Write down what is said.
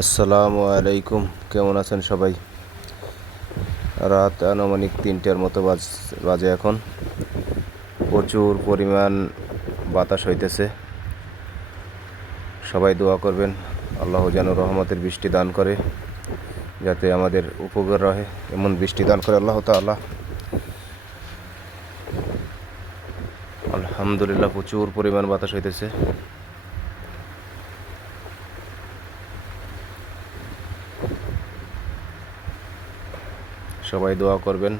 আসসালামু আলাইকুম। কেমন আছেন সবাই? রাত আনুমানিক ৩টার মতো বাজে এখন। প্রচুর পরিমাণ বাতাস হইতেছে। সবাই দোয়া করবেন আল্লাহ যেন রহমতের বৃষ্টি দান করে, যাতে আমাদের উপকার রহে, এমন বৃষ্টি দান করে আল্লাহ তাআলা। আলহামদুলিল্লাহ, প্রচুর পরিমাণ বাতাস হইতেছে। সবাই দোয়া করবেন